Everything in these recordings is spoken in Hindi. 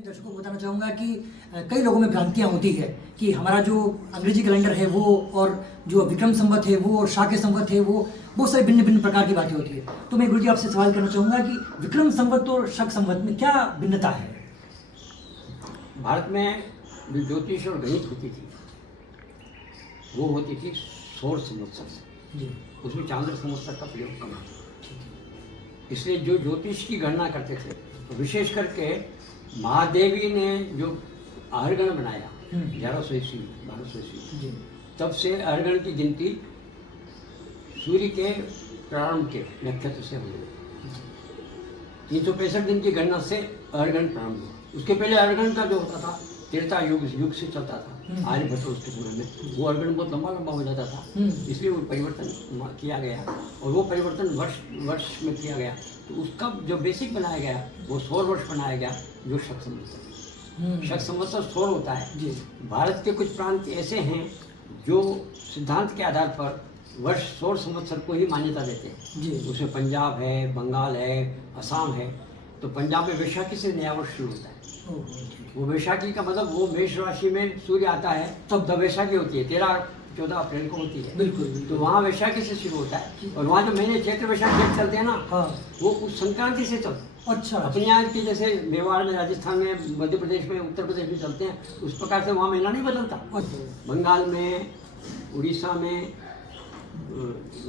मैं दर्शकों को बताना चाहूँगा कि कई लोगों में भ्रांतियाँ होती है कि हमारा जो अंग्रेजी कैलेंडर है वो और जो विक्रम संवत है वो और शाक्य संवत है वो बहुत सारी भिन्न भिन्न प्रकार की बातें होती है। तो मैं गुरुजी आपसे सवाल करना चाहूँगा कि विक्रम संवत और शक संवत में क्या भिन्नता है? भारत में जो ज्योतिष और गणित होती थी वो होती थी सौर संवत्सर से। जी उसमें चांद्र संवत्सर का प्रयोग कम था, इसलिए जो ज्योतिष की गणना करते थे तो विशेष करके महादेवी ने जो अहरगण बनाया 1100 ईस्वी 1200 ईस्वी, तब से अहरगण की गिनती सूर्य के प्रारंभ के नक्षत्र से हुई। 365 दिन की गणना से अहरगण प्रारंभ हुआ। उसके पहले अहरगण का जो होता था त्रेता युग से चलता था। आर्यभट्ट उसके पूरे में वो अरगण बहुत लंबा लंबा हो जाता था, इसलिए वो परिवर्तन किया गया और वो परिवर्तन वर्ष में किया गया। तो उसका जो बेसिक बनाया गया वो सौर वर्ष बनाया गया, जो शक संवत्सर। शक संवत्सर सौर होता है। भारत के कुछ प्रांत ऐसे हैं जो सिद्धांत के आधार पर वर्ष सौर संवत्सर को ही मान्यता देते हैं। उसमें पंजाब है, बंगाल है, असम है। तो पंजाब में वैशाखी से नया वर्ष शुरू होता है। वो वैशाखी का मतलब वो मेष राशि में सूर्य आता है तब वैशाखी होती है, 13-14 अप्रैल को होती है। बिल्कुल। तो वहाँ वैशाखी से शुरू होता है और वहाँ जो महीने चैत्र वैशाख चलते हैं ना, वो उस संक्रांति से चलते। अच्छा। अपने यहाँ की जैसे मेवाड़ में, राजस्थान में, मध्य प्रदेश में, उत्तर प्रदेश में चलते हैं, उस प्रकार से वहाँ महीना नहीं बदलता। बंगाल में, उड़ीसा में,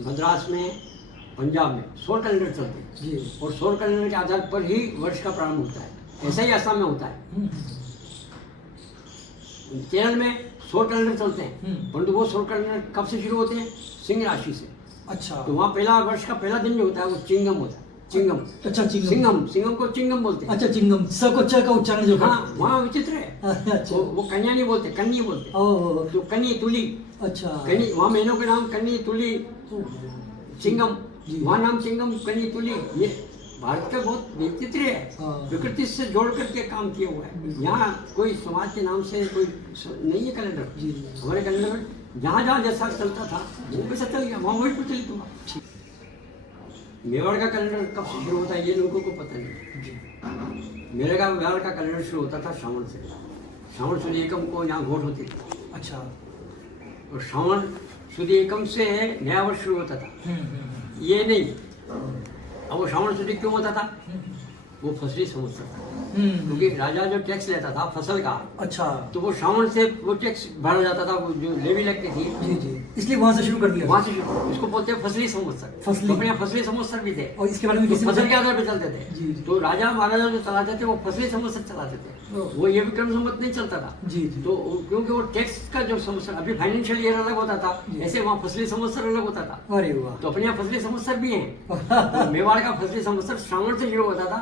मद्रास में, पंजाब में सौर कैलेंडर चलते हैं और सौर कैलेंडर के आधार पर ही वर्ष का प्रारंभ होता है। ऐसा ही असम में होता है। केरल में सौर कैलेंडर चलते हैं, परंतु वो सौर कैलेंडर कब से शुरू होते हैं? सिंह राशि से। अच्छा। तो वहाँ पहला वर्ष का पहला दिन जो होता है वो चिंगम होता है। चिंगम। अच्छा, चिंगम। सिंगम को चिंगम बोलते हैं। अच्छा, चिंगम। स को च का उच्चारण जो। हाँ, वहाँ विचित्र है। अच्छा। वो कन्या नहीं बोलते, कन्नी बोलते। तो कन्नी, तुली। अच्छा। कन्नी, वहाँ महीनों के नाम कन्नी, तुली, चिंगम। वहाँ नाम चिंगम, कन्नी, तुली। ये भारत का बहुत विचित्र है, प्रकृति से जोड़ करके काम किया हुआ है। यहाँ कोई समाज के नाम से कोई नहीं है कैलेंडर। हमारे कैलेंडर में जहाँ जहाँ जैसा चलता था वो वैसा चल गया, वहाँ वही प्रचलित हुआ। मेवाड़ का कैलेंडर कब से शुरू होता है ये लोगों को पता नहीं। मेवाड़ का कैलेंडर शुरू होता था श्रावण से। श्रावण शुद्ध एकम को यहाँ घोट होती थी। अच्छा। और श्रावण शुद्ध एकम से नया वर्ष शुरू होता था। ये नहीं। अब वो श्रावण शुद्ध क्यों होता था? वो फसली संवत्सर था, क्योंकि राजा जो टैक्स लेता था फसल का, अच्छा, तो वो श्रावण से वो टैक्स भरा जाता था, वो जो लेवी लगती थी। जी। इसलिए वहां से शुरू कर दिया। वहां से शुरू, इसको बोलते हैं फसली संवत्सर। फसली, अपने फसली संवत्सर भी थे और इसके बारे में फसल के आधार पर चलते थे। तो राजा महाराजा जो चलाते थे वो फसली संवत्सर चलाते थे, वो ये विक्रम संवत नहीं चलता था। तो क्योंकि वो टैक्स का जो संवत्सर, अभी फाइनेंशियल ईयर अलग होता था, ऐसे वहाँ फसली संवत्सर अलग होता था। अरे वाह। तो अपने यहाँ फसली संवत्सर भी है। मेवाड़ का फसली संवत्सर श्रावण से शुरू होता था